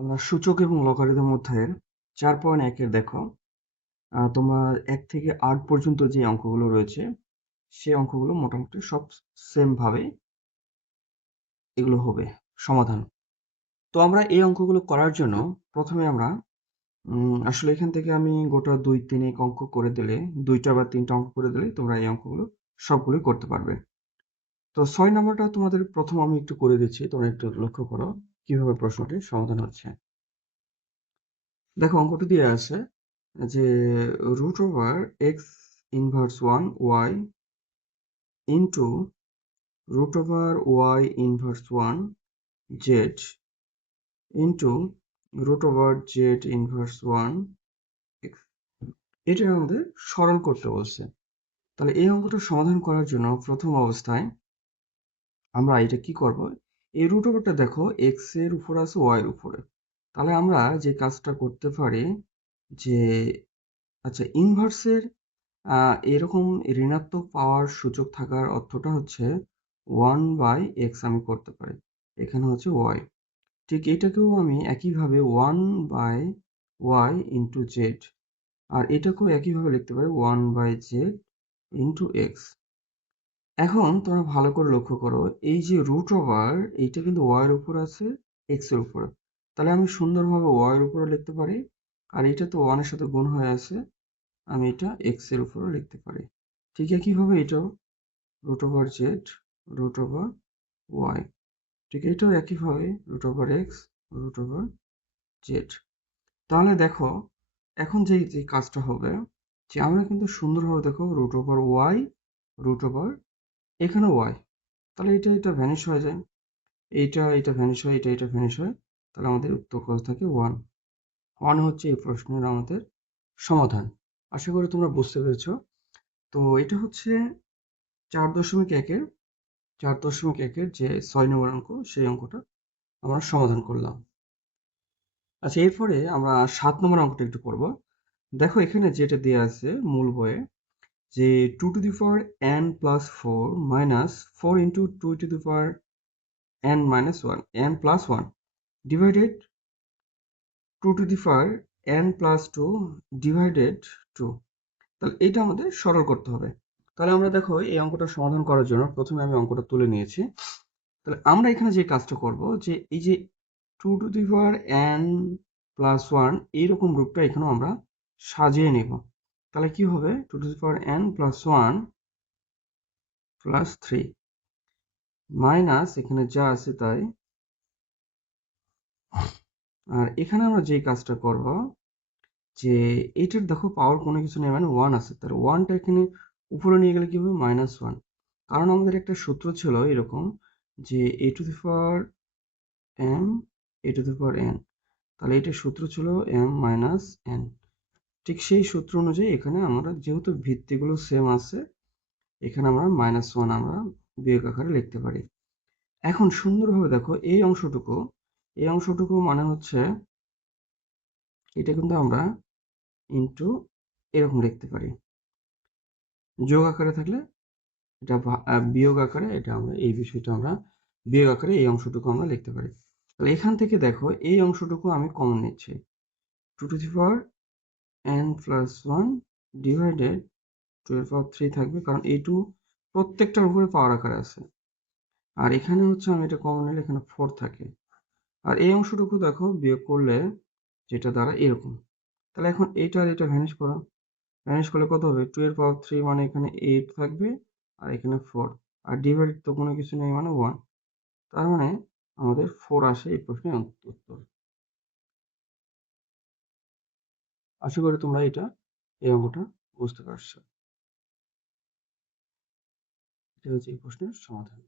আমরা সূচক এবং লগারিদম অধ্যায়ের 4.1 এর দেখো তোমরা 1 থেকে 8 পর্যন্ত যে অঙ্কগুলো রয়েছে সেই অঙ্কগুলো মোটামুটি সব সেম ভাবে এগুলো হবে সমাধান। তো আমরা এই অঙ্কগুলো করার জন্য প্রথমে আমরা আসলে এখান থেকে আমি গোটা 2-3 অঙ্ক করে দিলে 2টা বা 3টা অঙ্ক করে দিলে তোমরা এই অঙ্কগুলো সবগুলোই করতে পারবে। তো 6 নম্বরটা তোমাদের প্রথম আমি একটু করে দিচ্ছি, তোমরা একটু লক্ষ্য করো কিভাবে প্রশ্নটির সমাধান হচ্ছে। দেখো অঙ্কটি দিয়ে আছে যে √x inverse 1y into √y inverse 1z into √z inverse 1x, এটা আমাদের সরল করতে বলছে। তাহলে এই অঙ্কটা সমাধান করার জন্য প্রথম অবস্থায় আমরা এটা কি করব, এই √টা দেখো x এর উপর আছে y এর উপরে, তাহলে আমরা যে কাজটা করতে পারি যে আচ্ছা ইনভার্সের এরকম ঋণাত্মক পাওয়ার সূচক থাকার অর্থটা হচ্ছে 1/x আমি করতে পারি, এখানে হচ্ছে y। ঠিক এটাকেও আমি একইভাবে 1/y ইন্টু জেড, আর এটাকেও একইভাবে লিখতে পারি 1/z ইন্টু এক্স। এখন তোমরা ভালো করে লক্ষ্য করো, এই যে √, এইটা কিন্তু y এর উপর আছে x এর উপরে, তাহলে আমি সুন্দরভাবে y এর উপরে লিখতে পারি, আর এটা তো 1 এর সাথে গুণ হয়ে আছে, আমি এটা x এর উপরে লিখতে পারি। ঠিক একইভাবে এটাও √z √y, ঠিক এটাও একইভাবে √x √z। তাহলে দেখো এখন যে কাজটা হবে যে আমরা কিন্তু সুন্দরভাবে দেখো √y এখানে y, তাহলে এটা ভ্যানিশ হয়ে যায়, এটা ভ্যানিশ হয়, এটা ভ্যানিশ হয়, তাহলে আমাদের উত্তর কত থাকে 1 হচ্ছে এই প্রশ্নের আমাদের সমাধান। আশা করি তোমরা বুঝতে পেরেছো। তো এটা হচ্ছে 4.1 এর যে 6 নম্বর অঙ্ক, সেই অঙ্কটা আমরা সমাধান করলাম। আচ্ছা এরপরে আমরা 7 নম্বর অঙ্কটা একটু করব। দেখো এখানে যেটা দেওয়া আছে মূল বইয়ে যে 2n+4 minus 4 into 2n+1 divided 2n+2 divided 2, তাহলে এটা আমাদের সরল করতে হবে। তাহলে আমরা দেখো এই অঙ্কটা সমাধান করার জন্য প্রথমে আমি অঙ্কটা তুলে নিয়েছি। তাহলে আমরা এখানে যে কাজটা করব যে এই যে 2n+1 এইরকম রূপটা এখানেও আমরা সাজিয়ে নেব। তাহলে কি হবে 2n+1 + 3 মাইনাস এখানে যা আছে তাই, আর এখানে আমরা যে কাজটা করব যে এইটার দেখো পাওয়ার কোনো কিছু নেই, মানে 1 আছে, তাহলে 1টা এখানে উপরে নিয়ে গেলে কি হবে -1, কারণ আমাদের একটা সূত্র ছিল এরকম যে a⁴m a⁴n, তাহলে এটার সূত্র ছিল m-n। ঠিক সেই সূত্র অনুযায়ী এখানে আমরা যেহেতু ভিত্তিগুলো সেম আছে, এখানে আমরা -1 আমরা বিয়োগ আকারে লিখতে পারি। এখন সুন্দরভাবে দেখো এই অংশটুকু মানে হচ্ছে এটা কিন্তু আমরা ইনটু এরকম লিখতে পারি, যোগ আকারে থাকলে এটা বিয়োগ আকারে, এটা আমরা এই বিষয়টা আমরা বিয়োগ আকারে এই অংশটুকু আমরা লিখতে পারি। তাহলে এখান থেকে দেখো এই অংশটুকু আমি কমন নিচ্ছি, 2n+1 ডিভাইডেড 2^3 থাকবে, কারণ এই 2 প্রত্যেকটার উপরে পাওয়ার আকারে আছে, আর এখানে হচ্ছে আমি এটা কমন নিলে এখানে 4 থাকে, আর এই অংশটুকু দেখো বিয়োগ করলে যেটা দ্বারা এরকম। তাহলে এখন এইটা আর এটা ভ্যানিশ করো, ভ্যানিশ করলে কত হবে 2^3, মানে এখানে 8 থাকবে আর এখানে 4, আর ডিভাইড তো কোনো কিছু নেই মানে 1, তার মানে আমাদের 4 আসে এই প্রশ্নের উত্তর। আশা করি তোমরা এই অঙ্কটা বুঝতে পারছো। এটা হচ্ছে এই প্রশ্নের সমাধান।